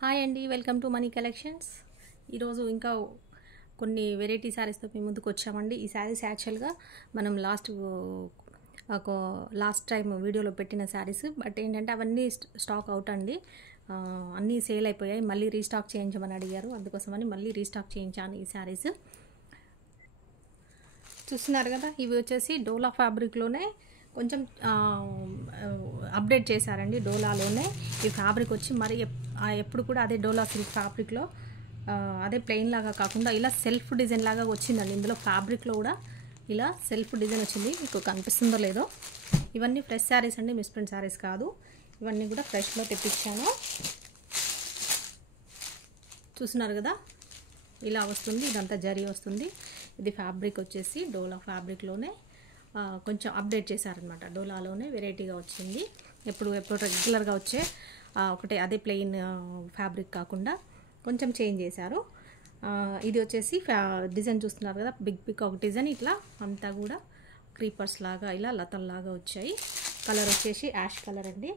Hi అండి, welcome to money collections. ఈరోజు ఇంకా కొన్ని వెరైటీ శారీస్తో మేము ముందుకు వచ్చామండి. ఈ శారీస్ యాక్చువల్గా మనం లాస్ట్ టైం వీడియోలో పెట్టిన శారీస్, బట్ ఏంటంటే అవన్నీ స్టాక్ అవుట్ అండి. అన్నీ సేల్ అయిపోయాయి. మళ్ళీ రీస్టాక్ చేయించమని అడిగారు, అందుకోసమని మళ్ళీ రీస్టాక్ చేయించాను ఈ శారీస్. చూస్తున్నారు కదా, ఇవి వచ్చేసి డోలా ఫ్యాబ్రిక్లోనే కొంచెం అప్డేట్ చేశారండి. డోలాలోనే ఈ ఫ్యాబ్రిక్ వచ్చి మరి ఎప్పుడు కూడా అదే డోలా సిల్క్ ఫ్యాబ్రిక్లో అదే ప్లెయిన్ లాగా కాకుండా ఇలా సెల్ఫ్ డిజైన్ లాగా వచ్చిందండి. ఇందులో ఫ్యాబ్రిక్లో కూడా ఇలా సెల్ఫ్ డిజైన్ వచ్చింది. మీకు కనిపిస్తుందో లేదో, ఇవన్నీ ఫ్రెష్ శారీస్ అండి, మిస్ప్రింట్ శారీస్ కాదు. ఇవన్నీ కూడా ఫ్రెష్లో తెప్పించాను. చూస్తున్నారు కదా, ఇలా వస్తుంది. ఇదంతా జరీ వస్తుంది. ఇది ఫ్యాబ్రిక్ వచ్చేసి డోలా ఫ్యాబ్రిక్లోనే కొంచెం అప్డేట్ చేశారనమాట. డోలాలోనే వెరైటీగా వచ్చింది. ఎప్పుడు రెగ్యులర్గా వచ్చే ఒకటే అదే ప్లెయిన్ ఫ్యాబ్రిక్ కాకుండా కొంచెం చేంజ్ చేశారు. ఇది వచ్చేసి డిజైన్ చూస్తున్నారు కదా, బిగ్ పికాక్ డిజైన్. ఇట్లా అంతా కూడా క్రీపర్స్ లాగా ఇలా లతల్లాగా వచ్చాయి. కలర్ వచ్చేసి యాష్ కలర్ అండి.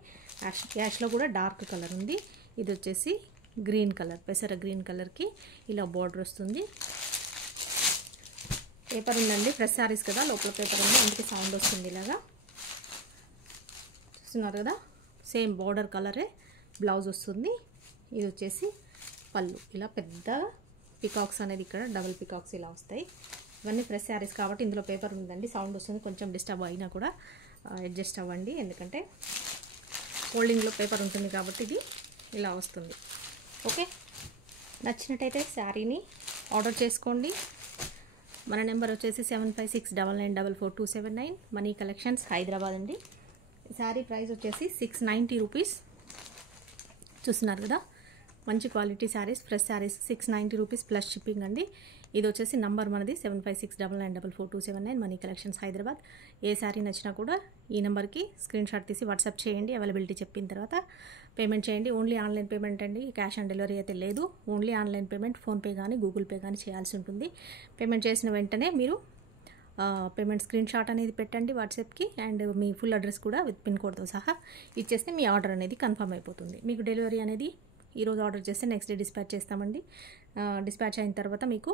యాష్లో కూడా డార్క్ కలర్ ఉంది. ఇది వచ్చేసి గ్రీన్ కలర్, పెసర గ్రీన్ కలర్కి ఇలా బార్డర్ వస్తుంది. పేపర్ ఉందండి, ఫ్రెష్ శారీస్ కదా, లోపల పేపర్ ఉంది, అందుకే సౌండ్ వస్తుంది. ఇలాగా చూస్తున్నారు కదా, సేమ్ బార్డర్ కలరే బ్లౌజ్ వస్తుంది. ఇది వచ్చేసి పళ్ళు, ఇలా పెద్ద పికాక్స్ అనేది ఇక్కడ డబుల్ పికాక్స్ ఇలా వస్తాయి. ఇవన్నీ ఫ్రెష్ శారీస్ కాబట్టి ఇందులో పేపర్ ఉందండి, సౌండ్ వస్తుంది. కొంచెం డిస్టర్బ్ అయినా కూడా అడ్జస్ట్ అవ్వండి, ఎందుకంటే ఫోల్డింగ్లో పేపర్ ఉంటుంది కాబట్టి ఇది ఇలా వస్తుంది. ఓకే, నచ్చినట్టయితే శారీని ఆర్డర్ చేసుకోండి. మన నెంబర్ వచ్చేసి 7569944279, మనీ కలెక్షన్స్, హైదరాబాద్ అండి. శారీ ప్రైస్ వచ్చేసి 690 రూపీస్. చూస్తున్నారు కదా, మంచి quality saris, fresh saris, 690 rupees plus shipping అండి. ఇది వచ్చేసి నంబర్ మనది 7569944279, మనీ కలెక్షన్స్, హైదరాబాద్. ఏ శారీ నచ్చినా కూడా ఈ నెంబర్కి స్క్రీన్ షాట్ తీసి వాట్సాప్ చేయండి. అవైలబిలిటీ చెప్పిన తర్వాత పేమెంట్ చేయండి. ఓన్లీ ఆన్లైన్ పేమెంట్ అండి, క్యాష్ ఆన్ డెలివరీ అయితే లేదు. ఓన్లీ ఆన్లైన్ పేమెంట్, ఫోన్పే కానీ గూగుల్ పే కానీ చేయాల్సి ఉంటుంది. పేమెంట్ చేసిన వెంటనే మీరు పేమెంట్ స్క్రీన్ షాట్ అనేది పెట్టండి వాట్సాప్కి, అండ్ మీ ఫుల్ అడ్రస్ కూడా విత్ పిన్ కోడ్తో సహా ఇచ్చేస్తే మీ ఆర్డర్ అనేది కన్ఫర్మ్ అయిపోతుంది. మీకు డెలివరీ అనేది ఈరోజు ఆర్డర్ చేస్తే నెక్స్ట్ డే డిస్పాచ్ చేస్తామండి. డిస్పాచ్ అయిన తర్వాత మీకు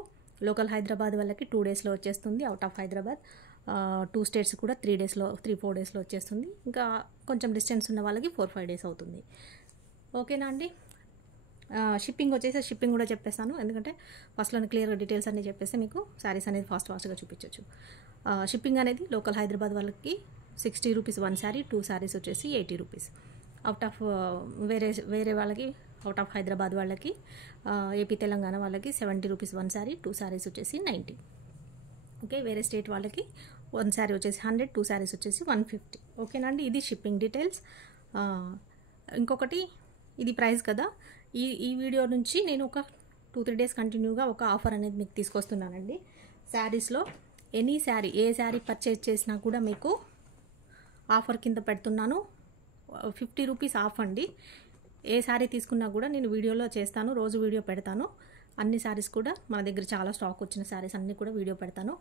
లోకల్ హైదరాబాద్ వాళ్ళకి 2 డేస్లో వచ్చేస్తుంది. అవుట్ ఆఫ్ హైదరాబాద్ 2 స్టేట్స్ కూడా 3-4 డేస్లో వచ్చేస్తుంది. ఇంకా కొంచెం డిస్టెన్స్ ఉన్న వాళ్ళకి 4-5 డేస్ అవుతుంది. ఓకేనా అండి. షిప్పింగ్ వచ్చేసి షిప్పింగ్ కూడా చెప్పేస్తాను, ఎందుకంటే ఫస్ట్లోనే క్లియర్గా డీటెయిల్స్ అన్నీ చెప్పేస్తే మీకు శారీస్ అనేది ఫాస్ట్గా చూపించవచ్చు. షిప్పింగ్ అనేది లోకల్ హైదరాబాద్ వాళ్ళకి 60 రూపీస్ 1 శారీ, 2 శారీస్ వచ్చేసి 80 రూపీస్. అవుట్ ఆఫ్ వేరే వాళ్ళకి, అవుట్ ఆఫ్ హైదరాబాద్ వాళ్ళకి, ఏపీ తెలంగాణ వాళ్ళకి 70 రూపీస్ 1 శారీ, 2 శారీస్ వచ్చేసి 90. ఓకే, వేరే స్టేట్ వాళ్ళకి 1 శారీ వచ్చేసి 100, 2 శారీస్ వచ్చేసి 150. ఓకేనా అండి. ఇది షిప్పింగ్ డీటెయిల్స్. ఇంకొకటి, ఇది ప్రైస్ కదా, ఈ వీడియో నుంచి నేను ఒక 2-3 డేస్ కంటిన్యూగా ఒక ఆఫర్ అనేది మీకు తీసుకొస్తున్నానండి. శారీస్లో ఎనీ శారీ, ఏ శారీ పర్చేజ్ చేసినా కూడా మీకు ఆఫర్ కింద పెడుతున్నాను. 50 రూపీస్ ఆఫ్ అండి. ఏ శారీ తీసుకున్నా కూడా నేను వీడియోలో చేస్తాను, రోజు వీడియో పెడతాను. అన్ని శారీస్ కూడా మన దగ్గర చాలా స్టాక్ వచ్చిన శారీస్ అన్నీ కూడా వీడియో పెడతాను.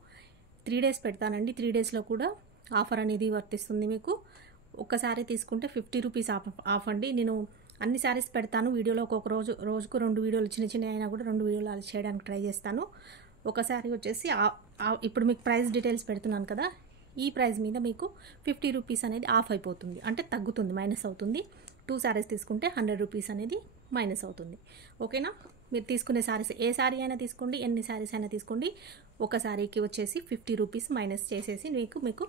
3 డేస్ పెడతానండి. 3 డేస్లో కూడా ఆఫర్ అనేది వర్తిస్తుంది మీకు. ఒక శారీ తీసుకుంటే 50 రూపీస్ ఆఫ్ అండి. నేను అన్ని శారీస్ పెడతాను వీడియోలో. రోజుకు 2 వీడియోలు, చిన్న అయినా కూడా 2 వీడియోలు అలా చేయడానికి ట్రై చేస్తాను. ఒక శారీ వచ్చేసి ఇప్పుడు మీకు ప్రైస్ డీటెయిల్స్ పెడుతున్నాను కదా, ఈ ప్రైస్ మీద మీకు 50 రూపీస్ అనేది ఆఫ్ అయిపోతుంది, అంటే తగ్గుతుంది, మైనస్ అవుతుంది. 2 శారీస్ తీసుకుంటే 100 రూపీస్ అనేది మైనస్ అవుతుంది. ఓకేనా. మీరు తీసుకునే శారీస్ ఏ శారీ అయినా తీసుకోండి, ఎన్ని శారీస్ అయినా తీసుకోండి, ఒక శారీకి వచ్చేసి 50 రూపీస్ మైనస్ చేసేసి మీకు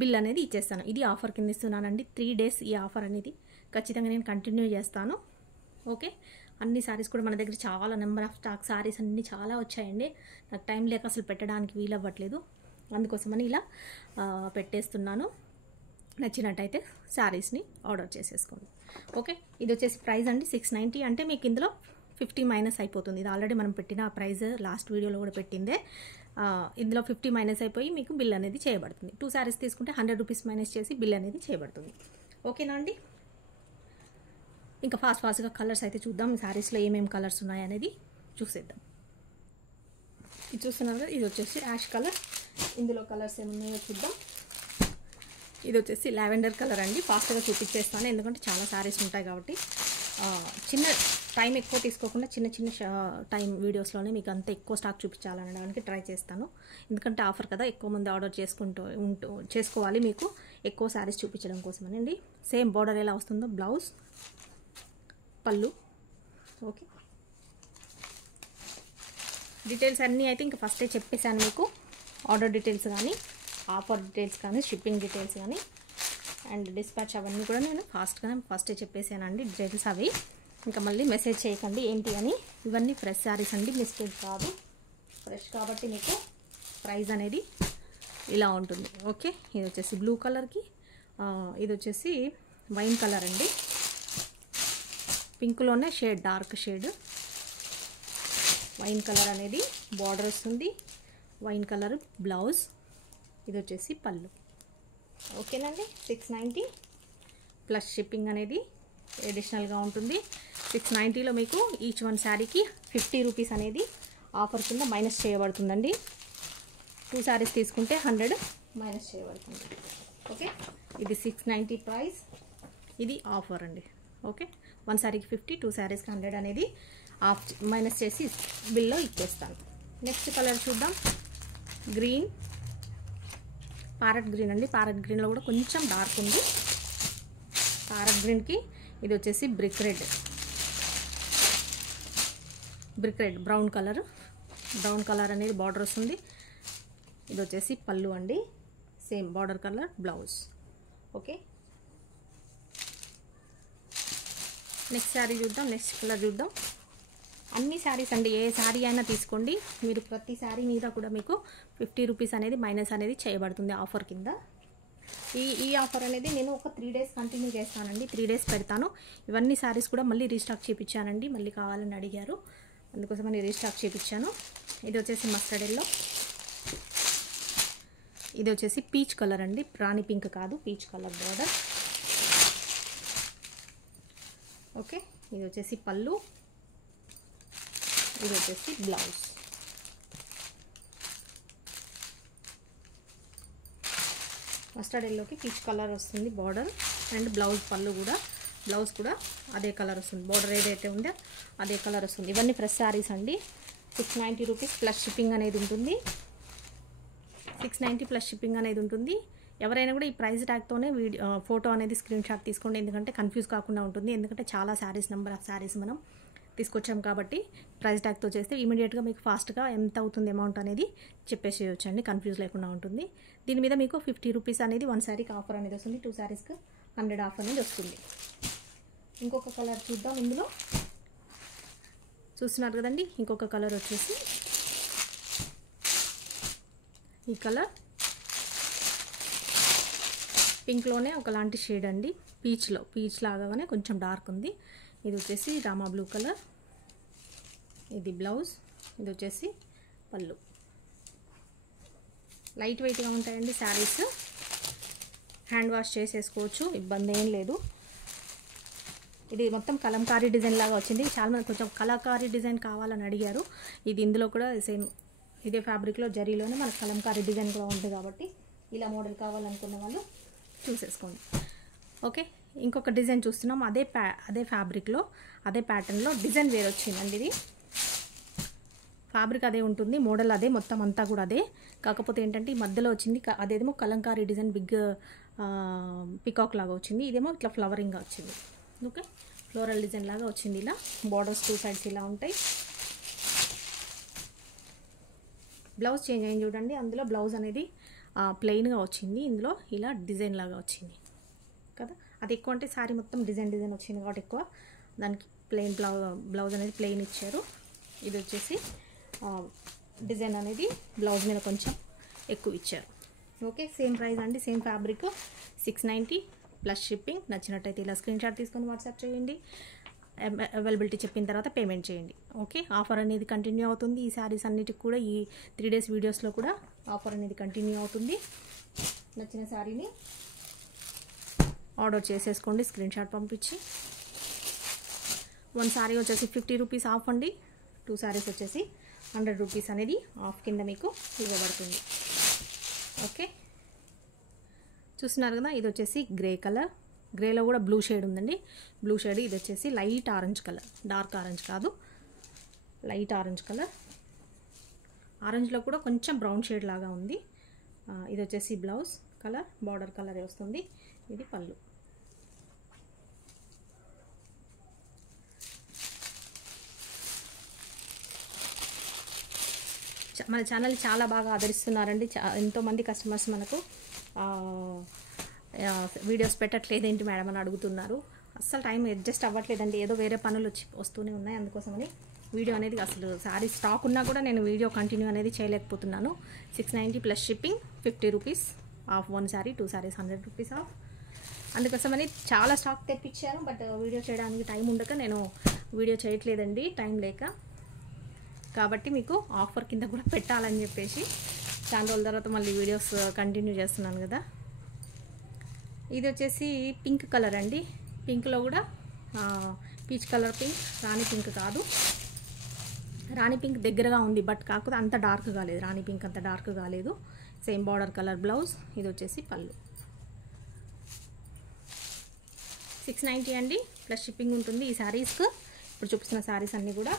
బిల్ అనేది ఇచ్చేస్తాను. ఇది ఆఫర్ కింద ఇస్తున్నానండి. 3 డేస్ ఈ ఆఫర్ అనేది ఖచ్చితంగా నేను కంటిన్యూ చేస్తాను. ఓకే, అన్ని శారీస్ కూడా మన దగ్గర చాలా నెంబర్ ఆఫ్ స్టాక్ శారీస్ అన్నీ చాలా వచ్చాయండి. నాకు టైం లేక అసలు పెట్టడానికి వీలవ్వట్లేదు, అందుకోసమని ఇలా పెట్టేస్తున్నాను. నచ్చినట్టయితే శారీస్ని ఆర్డర్ చేసేసుకోండి. ఓకే, ఇది వచ్చేసి ప్రైస్ అండి 690, అంటే మీకు ఇందులో 50 మైనస్ అయిపోతుంది. ఇది ఆల్రెడీ మనం పెట్టిన ప్రైస్ లాస్ట్ వీడియోలో కూడా పెట్టిందే. ఇందులో 50 మైనస్ అయిపోయి మీకు బిల్ అనేది చేయబడుతుంది. 2 శారీస్ తీసుకుంటే 100 రూపీస్ మైనస్ చేసి బిల్ అనేది చేయబడుతుంది. ఓకేనా అండి. ఇంకా ఫాస్ట్గా కలర్స్ అయితే చూద్దాం. శారీస్లో ఏమేమి కలర్స్ ఉన్నాయనేది చూసేద్దాం. ఇది చూస్తున్నారు కదా, ఇది వచ్చేసి యాష్ కలర్. ఇందులో కలర్స్ ఏమున్నాయో చూద్దాం. ఇది వచ్చేసి లావెండర్ కలర్ అండి. ఫాస్ట్గా చూపించేస్తాను, ఎందుకంటే చాలా శారీస్ ఉంటాయి కాబట్టి. చిన్న టైం ఎక్కువ తీసుకోకుండా చిన్న చిన్న టైం వీడియోస్లోనే మీకు అంత ఎక్కువ స్టాక్ చూపించాలనడానికి ట్రై చేస్తాను. ఎందుకంటే ఆఫర్ కదా, ఎక్కువ మంది ఆర్డర్ చేసుకోవాలి మీకు ఎక్కువ శారీస్ చూపించడం కోసమనండి. సేమ్ బార్డర్ ఎలా వస్తుందో బ్లౌజ్, పళ్ళు. ఓకే, డీటెయిల్స్ అన్నీ అయితే ఇంకా ఫస్టే చెప్పేశాను మీకు. ఆర్డర్ డీటెయిల్స్ కానీ, ఆఫర్ డీటెయిల్స్ కానీ, షిప్పింగ్ డీటెయిల్స్ కానీ అండ్ డిస్పాచ్ అవన్నీ కూడా నేను ఫస్టే చెప్పేసానండి డీటెయిల్స్ అవి. ఇంకా మళ్ళీ మెసేజ్ చేయకండి ఏంటి అని. ఇవన్నీ ఫ్రెష్ శారీస్ అండి, మిస్టేక్ కాదు, ఫ్రెష్ కాబట్టి మీకు ప్రైస్ అనేది ఇలా ఉంటుంది. ఓకే, ఇది వచ్చేసి బ్లూ కలర్కి, ఇది వచ్చేసి వైన్ కలర్ అండి, పింక్లోనే shade, dark shade wine colour అనేది బార్డర్ వస్తుంది. వైన్ కలర్ బ్లౌజ్, ఇది వచ్చేసి పళ్ళు. ఓకేనండి, 690 ప్లస్ షిప్పింగ్ అనేది అడిషనల్గా ఉంటుంది. 690లో మీకు ఈచ్ వన్ శారీకి 50 రూపీస్ అనేది ఆఫర్ కింద మైనస్ చేయబడుతుందండి. 2 శారీస్ తీసుకుంటే 100 మైనస్ చేయబడుతుంది. ఓకే, ఇది 690 ప్రైస్, ఇది ఆఫర్ అండి. ఓకే, 1 శారీకి 50, 2 శారీస్కి 100 అనేది ఆఫ్ మైనస్ చేసి బిల్లో ఇచ్చేస్తాను. నెక్స్ట్ కలర్ చూద్దాం. గ్రీన్, ప్యారెట్ గ్రీన్ అండి. ప్యారెట్ గ్రీన్లో కూడా కొంచెం డార్క్ ఉంది. ప్యారెట్ గ్రీన్కి ఇది వచ్చేసి బ్రిక్ రెడ్ బ్రౌన్ కలర్ అనేది బార్డర్ వస్తుంది. ఇది వచ్చేసి పళ్ళు అండి, same border colour blouse. Okay, next sari చూద్దాం. నెక్స్ట్ కలర్ చూద్దాం. అన్ని శారీస్ అండి, ఏ శారీ అయినా తీసుకోండి మీరు, ప్రతి శారీ మీద కూడా మీకు 50 రూపీస్ అనేది మైనస్ అనేది చేయబడుతుంది ఆఫర్ కింద. ఈ ఆఫర్ అనేది నేను ఒక 3 డేస్ కంటిన్యూ చేస్తానండి, 3 డేస్ పెడతాను. ఇవన్నీ శారీస్ కూడా మళ్ళీ రీస్టాక్ చేయించానండి, మళ్ళీ కావాలని అడిగారు, అందుకోసమని రీస్టాక్ చేయించాను. ఇది వచ్చేసి మస్టర్డ్ ఎల్లో, ఇది వచ్చేసి పీచ్ కలర్ అండి, రాణి పింక్ కాదు, పీచ్ కలర్ బార్డర్. ఓకే, ఇది వచ్చేసి పళ్ళు, ఇది వచ్చేసి బ్లౌజ్. మస్టర్డ్ ఎల్లోకి పీచ్ కలర్ వస్తుంది బార్డర్ అండ్ బ్లౌజ్, పళ్ళు కూడా బ్లౌజ్ కూడా అదే కలర్ వస్తుంది, బార్డర్ ఏదైతే ఉందో అదే కలర్ వస్తుంది. ఇవన్నీ ఫ్రెష్ శారీస్ అండి. 690 రూపీస్ ప్లస్ షిప్పింగ్ అనేది ఉంటుంది. 690 ప్లస్ షిప్పింగ్ అనేది ఉంటుంది. ఎవరైనా కూడా ఈ ప్రైస్ ట్యాగ్తోనే ఫోటో అనేది స్క్రీన్ షాట్ తీసుకోండి, ఎందుకంటే కన్ఫ్యూజ్ కాకుండా ఉంటుంది. ఎందుకంటే చాలా శారీస్, నెంబర్ ఆఫ్ శారీస్ మనం తీసుకొచ్చాం కాబట్టి ప్రైస్ ట్యాగ్తో చేస్తే ఇమీడియట్గా మీకు ఫాస్ట్గా ఎంత అవుతుంది అమౌంట్ అనేది చెప్పేసేయచ్చు అండి, కన్ఫ్యూజ్ లేకుండా ఉంటుంది. దీని మీద మీకు 50 రూపీస్ అనేది 1 శారీకి ఆఫర్ అనేది వస్తుంది, 2 శారీస్కి 100 ఆఫర్ అనేది వస్తుంది. ఇంకొక కలర్ చూద్దాం. ఇందులో చూస్తున్నారు కదండి, ఇంకొక కలర్ వచ్చేసి ఈ కలర్ పింక్లోనే ఒకలాంటి షేడ్ అండి, పీచ్ లాగానే కొంచెం డార్క్ ఉంది. ఇది వచ్చేసి రామా బ్లూ కలర్, ఇది బ్లౌజ్, ఇది వచ్చేసి పళ్ళు. లైట్ వెయిట్గా ఉంటాయండి శారీస్, హ్యాండ్ వాష్ చేసేసుకోవచ్చు, ఇబ్బంది ఏం లేదు. ఇది మొత్తం కలంకారీ డిజైన్ లాగా వచ్చింది. చాలామంది కొంచెం కలంకారీ డిజైన్ కావాలని అడిగారు. ఇది ఇందులో కూడా సేమ్ ఇదే ఫ్యాబ్రిక్లో జరీలోనే మనకు కలంకారీ డిజైన్ కూడా ఉంటుంది కాబట్టి ఇలా మోడల్ కావాలనుకున్న వాళ్ళు చూసేసుకోండి. ఓకే, ఇంకొక డిజైన్ చూస్తున్నాం. అదే ఫ్యాబ్రిక్లో అదే ప్యాటర్న్లో డిజైన్ వేరే వచ్చిందండి. ఇది ఫ్యాబ్రిక్ అదే ఉంటుంది, మోడల్ అదే, మొత్తం అంతా కూడా అదే. కాకపోతే ఏంటంటే ఈ మధ్యలో వచ్చింది అదేమో కలంకారీ డిజైన్, బిగ్ పికాక్ లాగా వచ్చింది. ఇదేమో ఇట్లా ఫ్లవరింగ్గా వచ్చింది. ఓకే, ఫ్లోరల్ డిజైన్ లాగా వచ్చింది. ఇలా బార్డర్స్ 2 సైడ్స్ ఇలా ఉంటాయి. బ్లౌజ్ చేంజ్ అయింది చూడండి, అందులో బ్లౌజ్ అనేది ప్లెయిన్గా వచ్చింది, ఇందులో ఇలా డిజైన్ లాగా వచ్చింది కదా. అది ఎక్కువ అంటే శారీ మొత్తం డిజైన్ వచ్చింది కాబట్టి ఎక్కువ, దానికి ప్లెయిన్ బ్లౌజ్ అనేది ప్లెయిన్ ఇచ్చారు. ఇది వచ్చేసి డిజైన్ అనేది బ్లౌజ్ మీద కొంచెం ఎక్కువ ఇచ్చారు. ఓకే, సేమ్ ప్రైస్ అండి, సేమ్ ఫ్యాబ్రిక్, 690 ప్లస్ షిప్పింగ్. నచ్చినట్టయితే ఇలా స్క్రీన్ షాట్ తీసుకొని వాట్సాప్ చేయండి, అవైలబిలిటీ చెప్పిన తర్వాత పేమెంట్ చేయండి. ఓకే, ఆఫర్ అనేది కంటిన్యూ అవుతుంది. ఈ శారీస్ అన్నిటికి కూడా ఈ 3 డేస్ వీడియోస్లో కూడా ఆఫర్ అనేది కంటిన్యూ అవుతుంది. నచ్చిన శారీని ఆర్డర్ చేసేసుకోండి, స్క్రీన్ షాట్ పంపించి. 1 శారీ వచ్చేసి 50 రూపీస్ ఆఫ్ అండి, 2 శారీస్ వచ్చేసి 100 రూపీస్ అనేది ఆఫ్ కింద మీకు ఇవ్వబడుతుంది. ఓకే, చూస్తున్నారు కదా, ఇది వచ్చేసి గ్రే కలర్, గ్రేలో కూడా బ్లూ షేడ్ ఉందండి, బ్లూ షేడ్. ఇది వచ్చేసి light orange colour, dark orange కాదు, లైట్ ఆరెంజ్ కలర్. ఆరెంజ్లో కూడా కొంచెం బ్రౌన్ షేడ్ లాగా ఉంది. ఇది వచ్చేసి బ్లౌజ్ కలర్, బార్డర్ కలర్ వస్తుంది. ఇది పళ్ళు. మన ఛానల్ చాలా బాగా ఆదరిస్తున్నారండి. ఎంతోమంది కస్టమర్స్ మనకు వీడియోస్ పెట్టట్లేదు ఏంటి మేడం అని అడుగుతున్నారు. అస్సలు టైం అడ్జస్ట్ అవ్వట్లేదండి, ఏదో వేరే పనులు వస్తూనే ఉన్నాయి. అందుకోసమని వీడియో అనేది అసలు సారీ స్టాక్ ఉన్నా కూడా నేను వీడియో కంటిన్యూ అనేది చేయలేకపోతున్నాను. 690 plus shipping, 50 rupees of. 1 sari 2 saris 100 rupees of. అందుకోసమని చాలా స్టాక్ తెప్పించాను, బట్ వీడియో చేయడానికి టైం ఉండక నేను వీడియో చేయట్లేదండి, టైం లేక. కాబట్టి మీకు ఆఫర్ కింద కూడా పెట్టాలని చెప్పేసి చాలా రోజుల తర్వాత మళ్ళీ వీడియోస్ కంటిన్యూ చేస్తున్నాను కదా. ఇది వచ్చేసి పింక్ కలర్ అండి. పింక్లో కూడా పీచ్ కలర్ పింక్, రాణి పింక్ కాదు. రాణి పింక్ దగ్గరగా ఉంది, బట్ కాకపోతే అంత డార్క్ కాలేదు. రాణి పింక్ అంత డార్క్ కాలేదు. Same border colour blouse. ఇది వచ్చేసి పళ్ళు. 690 అండి, ప్లస్ షిప్పింగ్ ఉంటుంది ఈ శారీస్కి. ఇప్పుడు చూపిస్తున్న శారీస్ అన్నీ కూడా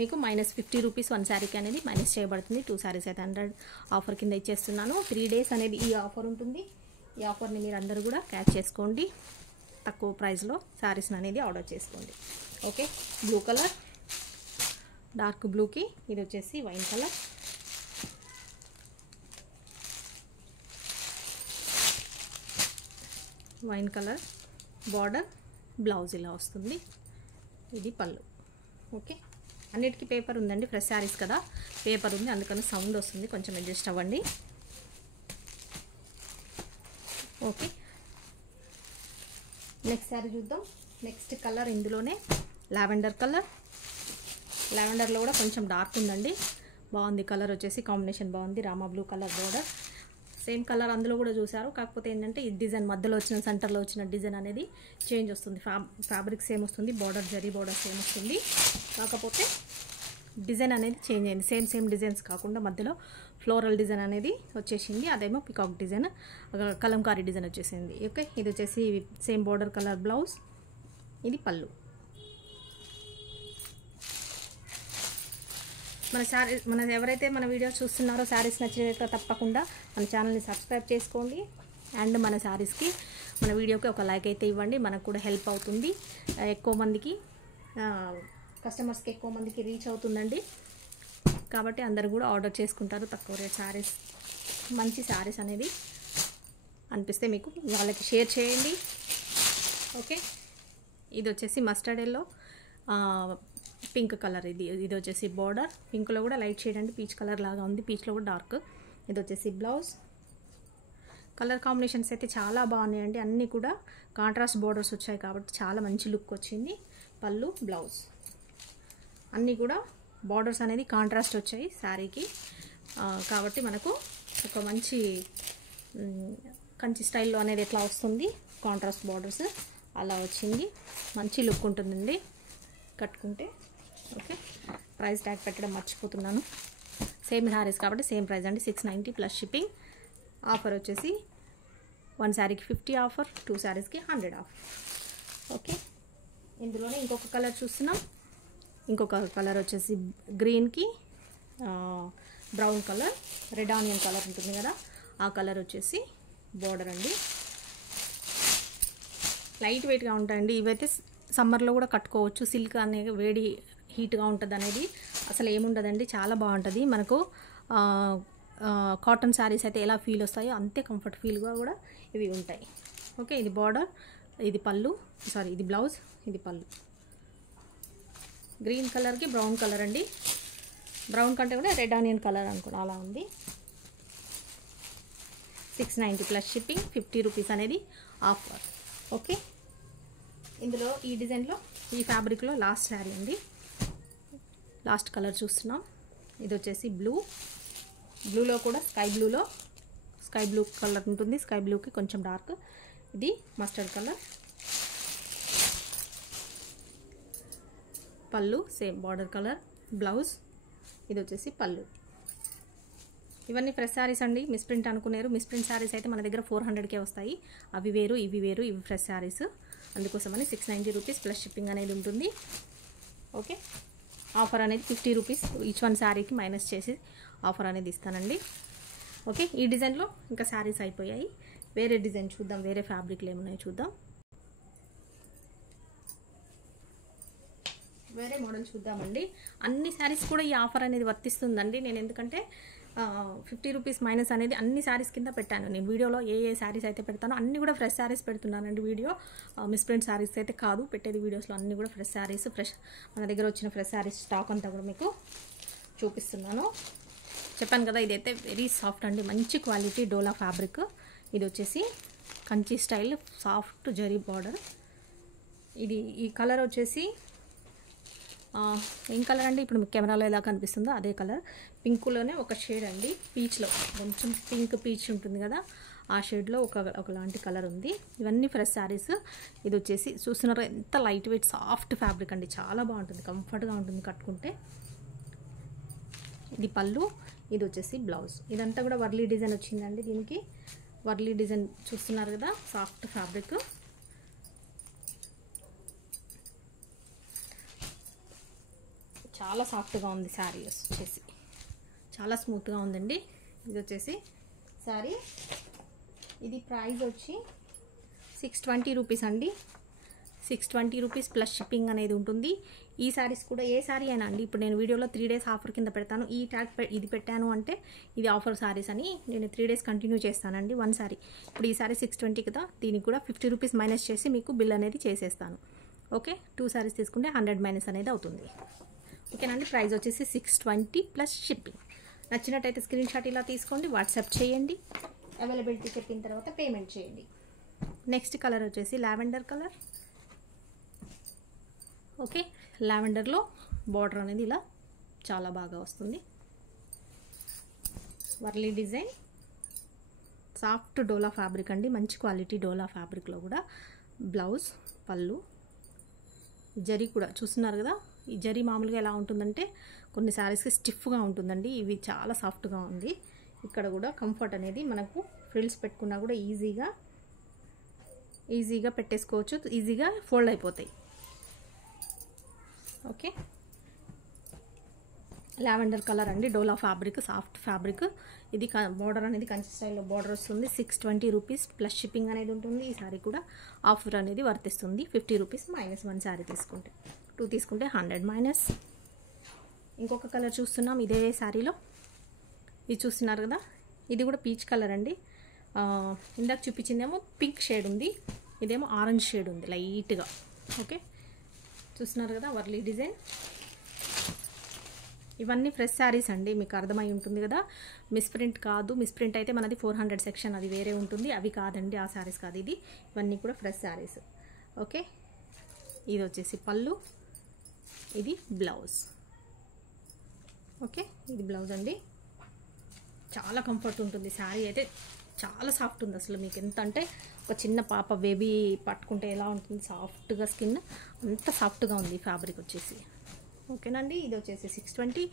మీకు -50 రూపీస్ 1 శారీకి అనేది మైనస్ చేయబడుతుంది. 2 శారీస్ అయితే 100 ఆఫర్ కింద ఇచ్చేస్తున్నాను. 3 డేస్ అనేది ఈ ఆఫర్ ఉంటుంది. ఈ ఆఫర్ని మీరు అందరూ కూడా క్యాచ్ చేసుకోండి. తక్కువ ప్రైస్లో శారీస్ని అనేది ఆర్డర్ చేసుకోండి. ఓకే, బ్లూ కలర్, డార్క్ బ్లూకి ఇది వచ్చేసి wine colour. Wine colour border, blouse ఇలా వస్తుంది. ఇది పళ్ళు. ఓకే, అన్నిటికీ పేపర్ ఉందండి, ఫ్రెష్ శారీస్ కదా, పేపర్ ఉంది, అందుకని సౌండ్ వస్తుంది, కొంచెం అడ్జస్ట్ అవ్వండి. ఓకే, నెక్స్ట్ శారీ చూద్దాం. నెక్స్ట్ కలర్ ఇందులోనే లావెండర్ కలర్. లావెండర్లో కూడా కొంచెం డార్క్ ఉందండి, బాగుంది కలర్ వచ్చేసి, కాంబినేషన్ బాగుంది. Rama blue colour border, same colour అందులో కూడా చూసారు. కాకపోతే ఏంటంటే ఈ డిజైన్ మధ్యలో వచ్చిన, సెంటర్లో వచ్చిన డిజైన్ అనేది చేంజ్ వస్తుంది. ఫ్యాబ్రిక్ సేమ్ వస్తుంది, బార్డర్ జరీ బార్డర్ సేమ్ వస్తుంది, కాకపోతే డిజైన్ అనేది చేంజ్ అయింది. సేమ్ డిజైన్స్ కాకుండా మధ్యలో ఫ్లోరల్ డిజైన్ అనేది వచ్చేసింది. అదేమో పికాక్ డిజైన్, కలంకారీ డిజైన్ వచ్చేసింది. ఓకే, ఇది వచ్చేసి సేమ్ బార్డర్ కలర్ బ్లౌజ్. ఇది పళ్ళు. మన ఎవరైతే మన వీడియో చూస్తున్నారో శారీస్ నచ్చినట్టు తప్పకుండా మన ఛానల్ని సబ్స్క్రైబ్ చేసుకోండి. అండ్ మన శారీస్కి, మన వీడియోకి ఒక లైక్ అయితే ఇవ్వండి, మనకు కూడా హెల్ప్ అవుతుంది. ఎక్కువ మందికి కస్టమర్స్కి ఎక్కువ మందికి రీచ్ అవుతుందండి. కాబట్టి అందరు కూడా ఆర్డర్ చేసుకుంటారు. తక్కువ రేట్ శారీస్, మంచి శారీస్ అనేది అనిపిస్తే మీకు వాళ్ళకి షేర్ చేయండి. ఓకే, ఇది వచ్చేసి మస్టర్డ్ ఎల్లో, పింక్ కలర్. ఇది వచ్చేసి బార్డర్, పింక్లో కూడా లైట్ షేడ్ అండి, పీచ్ కలర్ లాగా ఉంది, పీచ్లో కూడా డార్క్. ఇది వచ్చేసి బ్లౌజ్. కలర్ కాంబినేషన్స్ అయితే చాలా బాగున్నాయండి, అన్నీ కూడా కాంట్రాస్ట్ బార్డర్స్ వచ్చాయి కాబట్టి చాలా మంచి లుక్ వచ్చింది. పళ్ళు, బ్లౌజ్ అన్నీ కూడా బార్డర్స్ అనేది కాంట్రాస్ట్ వచ్చాయి శారీకి. కాబట్టి మనకు ఒక మంచి కంచి స్టైల్లో అనేది ఎట్లా వస్తుంది, కాంట్రాస్ట్ బార్డర్స్ అలా వచ్చింది. మంచి లుక్ ఉంటుందండి కట్టుకుంటే. ఓకే, ప్రైస్ ట్యాగ్ పెట్టడం మర్చిపోతున్నాను. సేమ్ శారీస్ కాబట్టి సేమ్ ప్రైస్ అండి, 690 ప్లస్ షిప్పింగ్. ఆఫర్ వచ్చేసి 1 శారీకి 50 ఆఫర్, 2 శారీస్కి 100 ఆఫర్. ఓకే, ఇందులోనే ఇంకొక కలర్ చూస్తున్నాం. ఇంకొక కలర్ వచ్చేసి గ్రీన్కి brown colour, red onion colour ఉంటుంది కదా, ఆ కలర్ వచ్చేసి బార్డర్ అండి. లైట్ వెయిట్గా ఉంటాయండి ఇవైతే, సమ్మర్లో కూడా కట్టుకోవచ్చు. సిల్క్ అనే వేడి హీట్గా ఉంటుంది అనేది అసలు ఏముండదండి, చాలా బాగుంటుంది. మనకు కాటన్ శారీస్ అయితే ఎలా ఫీల్ వస్తాయో అంతే కంఫర్ట్ ఫీల్గా కూడా ఇవి ఉంటాయి. ఓకే, ఇది బార్డర్, ఇది పళ్ళు, సారీ ఇది బ్లౌజ్, ఇది పళ్ళు. గ్రీన్ కలర్కి బ్రౌన్ కలర్ అండి, బ్రౌన్ కంటే కూడా రెడ్ ఆనియన్ కలర్ అనుకోండి అలా ఉంది. 690 ప్లస్ షిప్పింగ్, 50 రూపీస్ అనేది ఆఫర్. ఓకే, ఇందులో ఈ డిజైన్లో, ఈ ఫ్యాబ్రిక్లో లాస్ట్ శారీ అండి, లాస్ట్ కలర్ చూస్తున్నాం. ఇది వచ్చేసి బ్లూ, బ్లూలో కూడా స్కై బ్లూ కలర్ ఉంటుంది, స్కై బ్లూకి కొంచెం డార్క్. ఇది మస్టర్డ్ కలర్. పళ్ళు సేమ్ బార్డర్ కలర్, బ్లౌజ్. ఇది వచ్చేసి పళ్ళు. ఇవన్నీ ఫ్రెష్ శారీస్ అండి. మిస్ప్రింట్ అనుకున్నారు. మిస్ప్రింట్ శారీస్ అయితే మన దగ్గర 400కే వస్తాయి. అవి వేరు ఇవి వేరు, ఇవి ఫ్రెష్ శారీస్. అందుకోసమని 690 రూపీస్ ప్లస్ షిప్పింగ్ అనేది ఉంటుంది. ఓకే, ఆఫర్ అనేది 50 రూపీస్ ఈచ్ వన్ శారీకి మైనస్ చేసి ఆఫర్ అనేది ఇస్తానండి. ఓకే, ఈ డిజైన్లో ఇంకా శారీస్ అయిపోయాయి. వేరే డిజైన్ చూద్దాం, వేరే ఫ్యాబ్రిక్లు ఏమున్నాయో చూద్దాం. వేరే మోడల్ చూద్దామండి. అన్ని శారీస్ కూడా ఈ ఆఫర్ అనేది వర్తిస్తుందండి. నేను ఎందుకంటే 50 రూపీస్ మైనస్ అనేది అన్ని శారీస్ కింద పెట్టాను. నేను వీడియోలో ఏ శారీస్ అయితే పెడతానో అన్ని కూడా ఫ్రెష్ శారీస్ పెడుతున్నానండి. వీడియో మిస్ప్రింట్ శారీస్ అయితే కాదు పెట్టేది. వీడియోస్లో అన్ని కూడా ఫ్రెష్ శారీస్, ఫ్రెష్ మన దగ్గర వచ్చిన ఫ్రెష్ శారీస్ స్టాక్ అంతా కూడా మీకు చూపిస్తున్నాను. చెప్పాను కదా, ఇదైతే వెరీ సాఫ్ట్ అండి, మంచి క్వాలిటీ డోలా ఫ్యాబ్రిక్. ఇది వచ్చేసి Kanchi style soft zari border. ఇది ఈ కలర్ వచ్చేసి ఏం కలర్ అండి, ఇప్పుడు మీకు కెమెరాలో ఎలా కనిపిస్తుందో అదే కలర్. పింక్లోనే ఒక షేడ్ అండి, పీచ్లో కొంచెం పింక్ పీచ్ ఉంటుంది కదా, ఆ షేడ్లో ఒకలాంటి కలర్ ఉంది. ఇవన్నీ ఫ్రెష్ శారీస్. ఇది వచ్చేసి చూస్తున్నారు ఎంత లైట్ వెయిట్ సాఫ్ట్ ఫ్యాబ్రిక్ అండి, చాలా బాగుంటుంది, కంఫర్ట్గా ఉంటుంది కట్టుకుంటే. ఇది పళ్ళు, ఇది వచ్చేసి బ్లౌజ్. ఇదంతా కూడా వర్లీ డిజైన్ వచ్చిందండి. దీనికి వర్లీ డిజైన్ చూస్తున్నారు కదా, సాఫ్ట్ ఫ్యాబ్రిక్. చాలా సాఫ్ట్గా ఉంది శారీ వచ్చేసి, చాలా స్మూత్గా ఉందండి. ఇది వచ్చేసి శారీ, ఇది ప్రైస్ వచ్చి 620 రూపీస్ అండి. 620 రూపీస్ ప్లస్ షిప్పింగ్ అనేది ఉంటుంది. ఈ శారీస్ కూడా ఏ శారీ అయినా అండి, ఇప్పుడు నేను వీడియోలో 3 డేస్ ఆఫర్ కింద పెడతాను. ఈ ట్యాగ్ ఇది పెట్టాను అంటే ఇది ఆఫర్ శారీస్ అని నేను 3 డేస్ కంటిన్యూ చేస్తానండి. వన్ శారీ, ఇప్పుడు ఈ శారీ 620 కదా, దీనికి కూడా 50 రూపీస్ మైనస్ చేసి మీకు బిల్ అనేది చేసేస్తాను. ఓకే, 2 శారీస్ తీసుకుంటే 100 మైనస్ అనేది అవుతుంది. ఓకేనండి, ప్రైస్ వచ్చేసి 620 ప్లస్ షిప్పింగ్. నచ్చినట్టయితే స్క్రీన్ షాట్ ఇలా తీసుకోండి, వాట్సాప్ చేయండి. అవైలబిలిటీ చెప్పిన తర్వాత పేమెంట్ చేయండి. నెక్స్ట్ కలర్ వచ్చేసి లావెండర్ కలర్. ఓకే, లావెండర్లో బార్డర్ అనేది ఇలా చాలా బాగా వస్తుంది. వర్లీ డిజైన్, సాఫ్ట్ డోలా ఫ్యాబ్రిక్ అండి, మంచి క్వాలిటీ డోలా ఫ్యాబ్రిక్లో కూడా బ్లౌజ్, పళ్ళు, జరీ కూడా చూస్తున్నారు కదా. ఈ జరీ మామూలుగా ఎలా ఉంటుందంటే కొన్ని శారీస్కి స్టిఫ్గా ఉంటుందండి, ఇవి చాలా సాఫ్ట్గా ఉంది. ఇక్కడ కూడా కంఫర్ట్ అనేది మనకు ఫ్రిల్స్ పెట్టుకున్నా కూడా ఈజీగా పెట్టేసుకోవచ్చు, ఈజీగా ఫోల్డ్ అయిపోతాయి. ఓకే, లావెండర్ కలర్ అండి, డోలా ఫ్యాబ్రిక్, సాఫ్ట్ ఫ్యాబ్రిక్. ఇది బార్డర్ అనేది కంచి స్టైల్లో బార్డర్ వస్తుంది. 620 రూపీస్ ప్లస్ షిప్పింగ్ అనేది ఉంటుంది. ఈ శారీ కూడా ఆఫర్ అనేది వర్తిస్తుంది. 50 రూపీస్ మైనస్ 1 శారీ తీసుకుంటే, 2 తీసుకుంటే 100 మైనస్. ఇంకొక కలర్ చూస్తున్నాం ఇదే శారీలో. ఇది చూస్తున్నారు కదా, ఇది కూడా పీచ్ కలర్ అండి. ఇందాక చూపించిందేమో పింక్ షేడ్ ఉంది, ఇదేమో ఆరెంజ్ షేడ్ ఉంది లైట్గా. ఓకే, చూస్తున్నారు కదా వర్లీ డిజైన్. ఇవన్నీ ఫ్రెష్ శారీస్ అండి, మీకు అర్థమై ఉంటుంది కదా, మిస్ప్రింట్ కాదు. మిస్ప్రింట్ అయితే మనది 400 సెక్షన్, అది వేరే ఉంటుంది. అవి కాదండి, ఆ శారీస్ కాదు ఇది. ఇవన్నీ కూడా ఫ్రెష్ శారీస్. ఓకే, ఇది వచ్చేసి పళ్ళు, ఇది బ్లౌజ్. ఓకే, ఇది బ్లౌజ్ అండి. చాలా కంఫర్ట్ ఉంటుంది శారీ అయితే, చాలా సాఫ్ట్ ఉంది అసలు. మీకు ఎంత అంటే ఒక చిన్న పాప బేబీ పట్టుకుంటే ఎలా ఉంటుంది సాఫ్ట్గా, స్కిన్ అంత సాఫ్ట్గా ఉంది ఫ్యాబ్రిక్ వచ్చేసి. ఓకేనండి, ఇది వచ్చేసి 620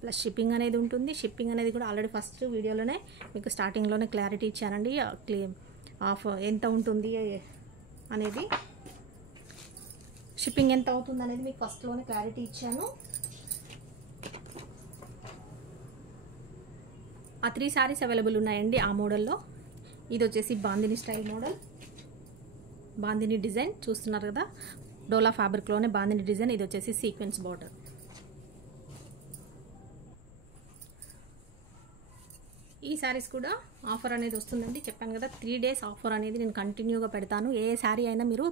ప్లస్ షిప్పింగ్ అనేది ఉంటుంది. షిప్పింగ్ అనేది కూడా ఆల్రెడీ ఫస్ట్ వీడియోలోనే మీకు స్టార్టింగ్లోనే క్లారిటీ ఇచ్చానండి. ఆఫ్ ఎంత ఉంటుంది అనేది, షిప్పింగ్ ఎంత అవుతుంది అనేది మీకు ఫస్ట్లోనే క్లారిటీ ఇచ్చాను. ఆ 3 శారీస్ అవైలబుల్ ఉన్నాయండి ఆ మోడల్లో. ఇది వచ్చేసి bandhani style model, bandhani design చూస్తున్నారు కదా, డోలా ఫ్యాబ్రిక్లోనే బాందిని డిజైన్. ఇది వచ్చేసి సీక్వెన్స్ బార్డర్. ఈ శారీస్ కూడా ఆఫర్ అనేది వస్తుందండి. చెప్పాను కదా 3 డేస్ ఆఫర్ అనేది నేను కంటిన్యూగా పెడతాను. ఏ శారీ అయినా మీరు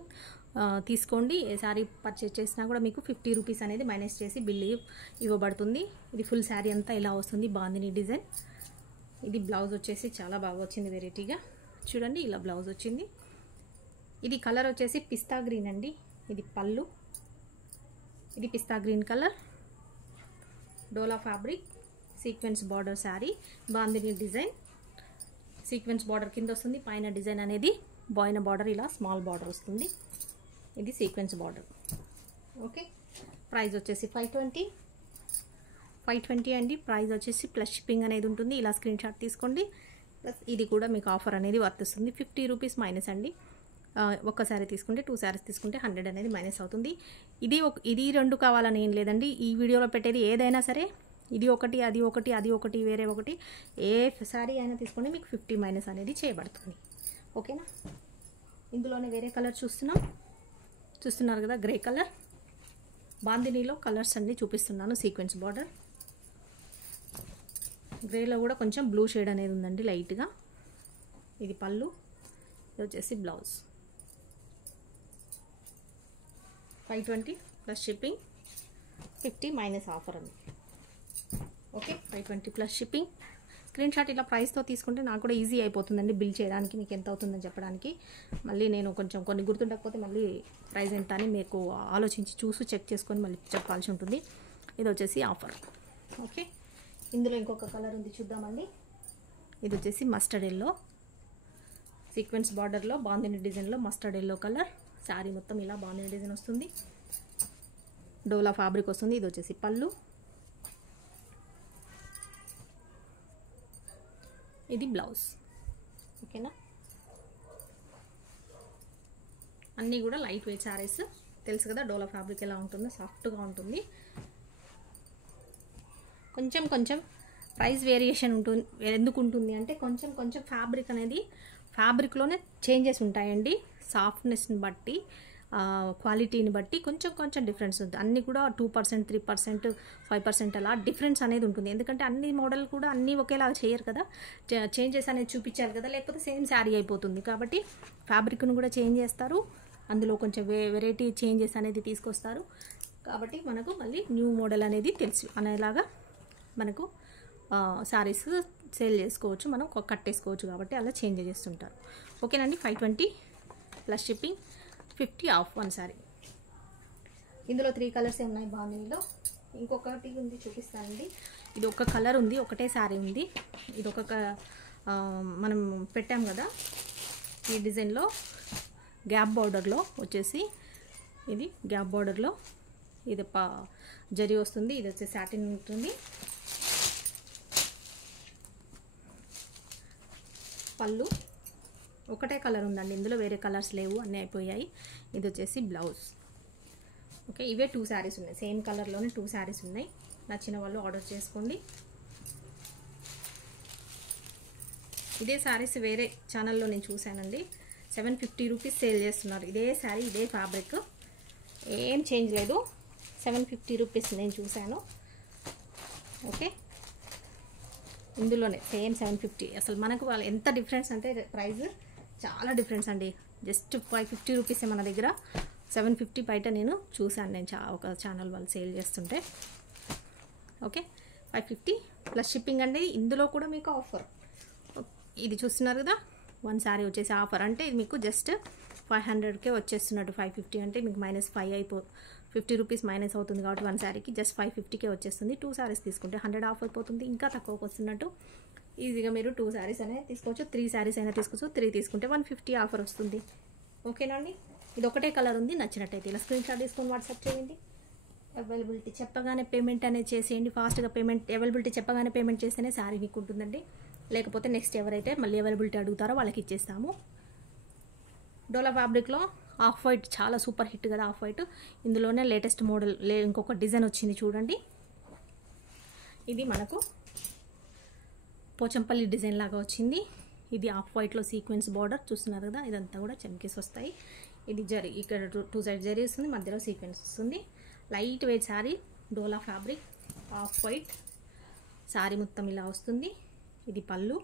తీసుకోండి, ఏ శారీ పర్చేస్ చేసినా కూడా మీకు 50 రూపీస్ అనేది మైనస్ చేసి బిల్ ఇవ్వబడుతుంది. ఇది ఫుల్ శారీ అంతా ఇలా వస్తుంది, బాందిని డిజైన్. ఇది బ్లౌజ్ వచ్చేసి చాలా బాగా వచ్చింది వెరైటీగా, చూడండి ఇలా బ్లౌజ్ వచ్చింది. ఇది కలర్ వచ్చేసి పిస్తా గ్రీన్ అండి. ఇది పళ్ళు, ఇది pista green colour, Dola fabric, sequence border sari, bandhani design. Sequence border కింద వస్తుంది, పైన డిజైన్ అనేది బాయిన బార్డర్ ఇలా స్మాల్ బార్డర్ వస్తుంది. ఇది సీక్వెన్స్ బార్డర్. ఓకే, ప్రైస్ వచ్చేసి 520. 520 అండి. ప్రైస్ వచ్చేసి ప్లస్ షిప్పింగ్ అనేది ఉంటుంది. ఇలా స్క్రీన్ షాట్ తీసుకోండి. ప్లస్ ఇది కూడా మీకు ఆఫర్ అనేది వర్తిస్తుంది. 50 రూపీస్ మైనస్ అండి. ఒక్క శారీ తీసుకుంటే 2 శారీస్ తీసుకుంటే 100 అనేది మైనస్ అవుతుంది. ఇది 2 కావాలని ఏం లేదండి. ఈ వీడియోలో పెట్టేది ఏదైనా సరే ఇది ఒకటి అది ఒకటి అది ఒకటి వేరే ఒకటి ఏ శారీ అయినా తీసుకుంటే మీకు 50 మైనస్ అనేది చేయబడుతుంది. ఓకేనా. ఇందులోనే వేరే కలర్ చూస్తున్నారు కదా, గ్రే కలర్. బాందినీలో కలర్స్ అన్ని చూపిస్తున్నాను. సీక్వెన్స్ బార్డర్, గ్రేలో కూడా కొంచెం బ్లూ షేడ్ అనేది ఉందండి లైట్గా. ఇది పళ్ళు, ఇది వచ్చేసి blouse. 520 plus shipping, 50 minus offer అండి. Okay, 520 plus shipping. Screenshot ఇలా ప్రైస్తో తీసుకుంటే నాకు కూడా ఈజీ అయిపోతుందండి బిల్ చేయడానికి, మీకు ఎంత అవుతుందని చెప్పడానికి. మళ్ళీ నేను కొంచెం కొన్ని గుర్తుండకపోతే మళ్ళీ ప్రైస్ ఎంత అని మీకు ఆలోచించి చెక్ చేసుకొని మళ్ళీ చెప్పాల్సి ఉంటుంది. ఇది వచ్చేసి ఆఫర్. ఓకే, ఇందులో ఇంకొక కలర్ ఉంది చూద్దామండి. ఇది వచ్చేసి మస్టర్డ్ ఎల్లో, సీక్వెన్స్ బార్డర్లో బాందిని డిజైన్లో మస్టర్డ్ ఎల్లో కలర్. శారీ మొత్తం ఇలా బాందిని డిజైన్ వస్తుంది. డోలా ఫ్యాబ్రిక్ వస్తుంది. ఇది వచ్చేసి పళ్ళు, ఇది బ్లౌజ్. ఓకేనా. అన్నీ కూడా లైట్ వెయిట్ శారీస్. తెలుసు కదా డోలా ఫ్యాబ్రిక్ ఎలా ఉంటుందో, సాఫ్ట్గా ఉంటుంది. కొంచెం ప్రైస్ వేరియేషన్ ఉంటుంది. ఎందుకు ఉంటుంది అంటే కొంచెం ఫ్యాబ్రిక్ అనేది ఫ్యాబ్రిక్లోనే చేంజెస్ ఉంటాయండి. సాఫ్ట్నెస్ని బట్టి, క్వాలిటీని బట్టి కొంచెం డిఫరెన్స్ ఉంటుంది. అన్నీ కూడా 2%, 3%, 5% అలా డిఫరెన్స్ అనేది ఉంటుంది. ఎందుకంటే అన్ని మోడల్ కూడా అన్నీ ఒకేలా చేయరు కదా, చేంజెస్ అనేది చూపించాలి కదా, లేకపోతే సేమ్ శారీ అయిపోతుంది. కాబట్టి ఫ్యాబ్రిక్ను కూడా చేంజ్ చేస్తారు, అందులో కొంచెం వెరైటీ చేంజెస్ అనేది తీసుకొస్తారు. కాబట్టి మనకు మళ్ళీ న్యూ మోడల్ అనేది తెలుసు అనేలాగా మనకు శారీస్ సేల్ చేసుకోవచ్చు, మనం కట్టేసుకోవచ్చు. కాబట్టి అలా చేంజ్ చేస్తుంటారు. ఓకేనండి. 520 plus shipping, 50 of one sari. ఇందులో 3 కలర్స్ ఉన్నాయి బాందినీలో. ఇంకొకటి ఉంది చూపిస్తానండి. ఇది ఒక కలర్ ఉంది, ఒకటే శారీ ఉంది. ఇది మనం పెట్టాం కదా ఈ డిజైన్లో, గ్యాప్ బార్డర్లో వచ్చేసి, ఇది గ్యాప్ బార్డర్లో ఇది జరీ వస్తుంది. ఇది వచ్చేసి సాటిన్ ఉంటుంది. పళ్ళు ఒకటే కలర్ ఉందండి, ఇందులో వేరే కలర్స్ లేవు, అన్నీ అయిపోయాయి. ఇది వచ్చేసి బ్లౌజ్. ఓకే, ఇవే 2 శారీస్ ఉన్నాయి, సేమ్ కలర్లోనే 2 శారీస్ ఉన్నాయి. నచ్చిన వాళ్ళు ఆర్డర్ చేసుకోండి. ఇదే శారీస్ వేరే ఛానల్లో నేను చూశానండి, 750 రూపీస్ సేల్ చేస్తున్నారు. ఇదే శారీ, ఇదే ఫ్యాబ్రిక్, ఏం చేంజ్ లేదు. 750 రూపీస్ నేను చూశాను. ఓకే, ఇందులోనే సేమ్ 750. అసలు మనకు వాళ్ళు ఎంత డిఫరెన్స్ అంటే ప్రైస్ చాలా డిఫరెన్స్ అండి. జస్ట్ 550 రూపీసే మన దగ్గర, 750 బయట నేను చూశాను. నేను ఒక ఛానల్ వాళ్ళు సేల్ చేస్తుంటే. ఓకే, 550 ప్లస్ షిప్పింగ్ అండి. ఇందులో కూడా మీకు ఆఫర్. ఇది చూస్తున్నారు కదా, 1 శారీ వచ్చేసి ఆఫర్ అంటే ఇది మీకు జస్ట్ 500కే వచ్చేస్తున్నట్టు. 550 అంటే మీకు -5 50 రూపీస్ మైనస్ అవుతుంది కాబట్టి 1 శారీకి జస్ట్ 550కే వచ్చేస్తుంది. 2 శారీస్ తీసుకుంటే 100 ఆఫ్ అయిపోతుంది, ఇంకా తక్కువకి వస్తున్నట్టు. ఈజీగా మీరు 2 శారీస్ అనేది తీసుకోవచ్చు, 3 శారీస్ అయినా తీసుకోవచ్చు. 3 తీసుకుంటే 150 ఆఫర్ వస్తుంది. ఓకేనండి. ఇది ఒకటే కలర్ ఉంది, నచ్చినట్టయితే ఇలా స్క్రీన్ షాట్ తీసుకొని వాట్సాప్ చేయండి. అవైలబిలిటీ చెప్పగానే పేమెంట్ అనేది చేసేయండి. ఫాస్ట్గా అవైలబిలిటీ చెప్పగానే పేమెంట్ చేస్తేనే శారీ మీకు ఉంటుందండి. లేకపోతే నెక్స్ట్ ఎవరైతే మళ్ళీ అవైలబిలిటీ అడుగుతారో వాళ్ళకి ఇచ్చేస్తాము. డోలా ఫ్యాబ్రిక్లో ఆఫ్ వైట్ చాలా సూపర్ హిట్ కదా, ఆఫ్ వైట్. ఇందులోనే లేటెస్ట్ మోడల్ ఇంకొక డిజైన్ వచ్చింది చూడండి. ఇది మనకు పోచంపల్లి డిజైన్ లాగా వచ్చింది. ఇది ఆఫ్ వైట్లో సీక్వెన్స్ బార్డర్ చూస్తున్నారు కదా, ఇదంతా కూడా చమ్కీస్ వస్తాయి. ఇది జరీ, ఇక్కడ 2 సైడ్ జరీ వస్తుంది, మధ్యలో సీక్వెన్స్ వస్తుంది. లైట్ వెయిట్ శారీ, డోలా ఫ్యాబ్రిక్, ఆఫ్ వైట్ శారీ మొత్తం ఇలా వస్తుంది. ఇది పళ్ళు,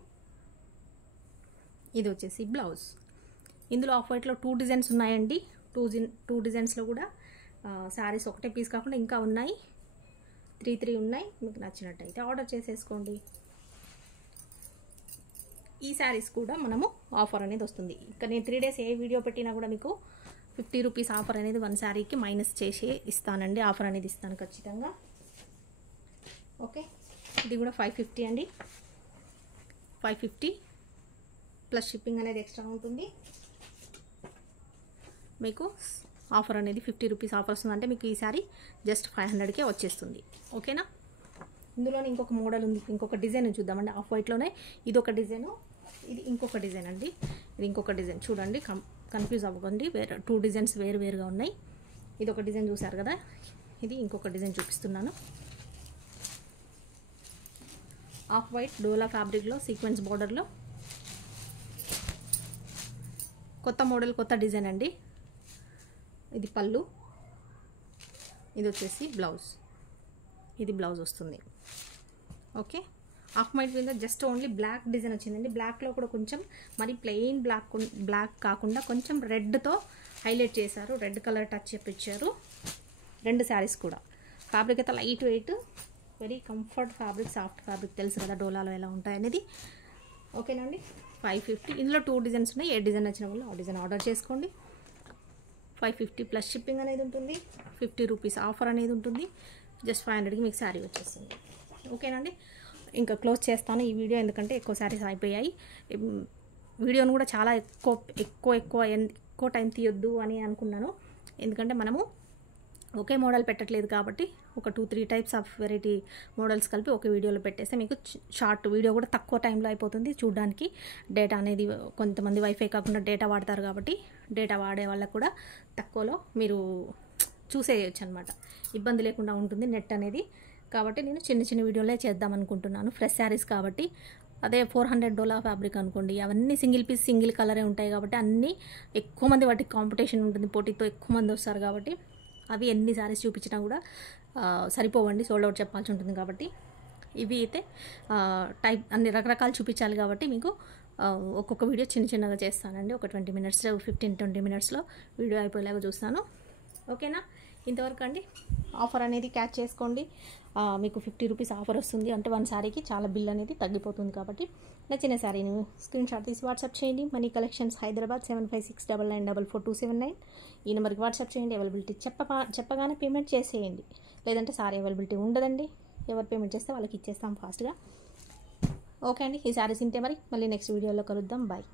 ఇది వచ్చేసి బ్లౌజ్. ఇందులో ఆఫ్ వైట్లో 2 డిజైన్స్ ఉన్నాయండి. 2 డిజైన్స్లో కూడా శారీస్ ఒకటే పీస్ కాకుండా ఇంకా ఉన్నాయి, 3 ఉన్నాయి. మీకు నచ్చినట్టయితే ఆర్డర్ చేసేసుకోండి. ఈ శారీస్ కూడా మనము ఆఫర్ అనేది వస్తుంది. ఇక్కడ నేను 3 డేస్ ఏ వీడియో పెట్టినా కూడా మీకు 50 రూపీస్ ఆఫర్ అనేది 1 శారీకి మైనస్ చేసి ఇస్తానండి. ఆఫర్ అనేది ఇస్తాను ఖచ్చితంగా. ఓకే, ఇది కూడా 550 అండి. 550 ప్లస్ షిప్పింగ్ అనేది ఎక్స్ట్రా ఉంటుంది. మీకు ఆఫర్ అనేది 50 రూపీస్ ఆఫర్ వస్తుంది అంటే మీకు ఈ సారీ జస్ట్ 500కే వచ్చేస్తుంది. ఓకేనా. ఇందులోనే ఇంకొక మోడల్ ఉంది, ఇంకొక డిజైన్ చూద్దామండి. ఆఫ్ వైట్లోనే ఇది ఒక డిజైను, ఇది ఇంకొక డిజైన్ అండి. ఇది ఇంకొక డిజైన్ చూడండి, కన్ఫ్యూజ్ అవ్వకండి. వేరే 2 డిజైన్స్ వేరుగా ఉన్నాయి. ఇది ఒక డిజైన్ చూసారు కదా, ఇది ఇంకొక డిజైన్ చూపిస్తున్నాను. ఆఫ్ వైట్ డోలా ఫ్యాబ్రిక్లో సీక్వెన్స్ బార్డర్లో కొత్త మోడల్, కొత్త డిజైన్ అండి. ఇది పళ్ళు, ఇది వచ్చేసి బ్లౌజ్. ఇది బ్లౌజ్ వస్తుంది. ఓకే, ఆఫ్ వైట్ మీద జస్ట్ ఓన్లీ బ్లాక్ డిజైన్ వచ్చిందండి. బ్లాక్లో కూడా కొంచెం మరి ప్లెయిన్ బ్లాక్ కాకుండా కొంచెం రెడ్తో హైలైట్ చేశారు. రెడ్ కలర్ టచ్ చెప్పించారు. 2 శారీస్ కూడా. ఫ్యాబ్రిక్ అయితే light weight, very comfort fabric, soft fabric. తెలుసు కదా డోలాలో ఎలా ఉంటాయి అనేది. ఓకేనండి, 550. ఇందులో 2 డిజైన్స్ ఉన్నాయి. ఏ డిజైన్ నచ్చిన వాళ్ళు ఆ డిజైన్ ఆర్డర్ చేసుకోండి. 550 ప్లస్ షిప్పింగ్ అనేది ఉంటుంది. 50 రూపీస్ ఆఫర్ అనేది ఉంటుంది. జస్ట్ 500కి మీకు శారీ వచ్చేస్తుంది. ఓకేనండి, ఇంకా క్లోజ్ చేస్తాను ఈ వీడియో, ఎందుకంటే ఎక్కువ శారీస్ అయిపోయాయి. వీడియోను కూడా చాలా ఎక్కువ టైం తీయొద్దు అని అనుకున్నాను. ఎందుకంటే మనము ఒకే మోడల్ పెట్టట్లేదు కాబట్టి ఒక 2-3 టైప్స్ ఆఫ్ వెరైటీ మోడల్స్ కలిపి ఒకే వీడియోలో పెట్టేస్తే మీకు షార్ట్ వీడియో కూడా తక్కువ టైంలో అయిపోతుంది చూడడానికి. డేటా అనేది కొంతమంది వైఫై కాకుండా డేటా వాడతారు కాబట్టి డేటా వాడే వాళ్ళకు కూడా తక్కువలో మీరు చూసేయచ్చు అనమాట. ఇబ్బంది లేకుండా ఉంటుంది నెట్ అనేది. కాబట్టి నేను చిన్న వీడియోలే చేద్దాం అనుకుంటున్నాను. ఫ్రెష్ శారీస్ కాబట్టి. అదే $400 ఫ్యాబ్రిక్ అనుకోండి, అవన్నీ సింగిల్ పీస్ సింగిల్ కలరే ఉంటాయి కాబట్టి అన్నీ ఎక్కువ మంది వాటికి కాంపిటీషన్ ఉంటుంది, పోటీతో ఎక్కువ మంది వస్తారు కాబట్టి అవి ఎన్ని శారీస్ చూపించినా కూడా సరిపోవండి, సోల్డ్ అవుట్ చెప్పాల్సి ఉంటుంది. కాబట్టి ఇవి అయితే టైప్ అన్ని రకరకాలు చూపించాలి కాబట్టి మీకు ఒక్కొక్క వీడియో చిన్నగా చేస్తానండి. ఒక 20 మినిట్స్ 15-20 మినిట్స్లో వీడియో అయిపోయేలాగా చూస్తాను. ఓకేనా, ఇంతవరకు అండి. ఆఫర్ అనేది క్యాచ్ చేసుకోండి. మీకు 50 రూపీస్ ఆఫర్ వస్తుంది అంటే 1 శారీకి చాలా బిల్ అనేది తగ్గిపోతుంది. కాబట్టి నచ్చిన శారీని స్క్రీన్ షాట్ తీసి వాట్సాప్ చేయండి. మనీ కలెక్షన్స్ హైదరాబాద్ 7569944279 ఈ నెంబర్కి వాట్సాప్ చేయండి. అవైలబిలిటీ చెప్పగానే పేమెంట్ చేసేయండి. లేదంటే సారీ అవైలబిలిటీ ఉండదండి. ఎవరు పేమెంట్ చేస్తే వాళ్ళకి ఇచ్చేస్తాం ఫాస్ట్గా. ఓకే అండి, ఈ శారీస్ ఇంతే. మళ్ళీ నెక్స్ట్ వీడియోలో కలుద్దాం. బాయ్.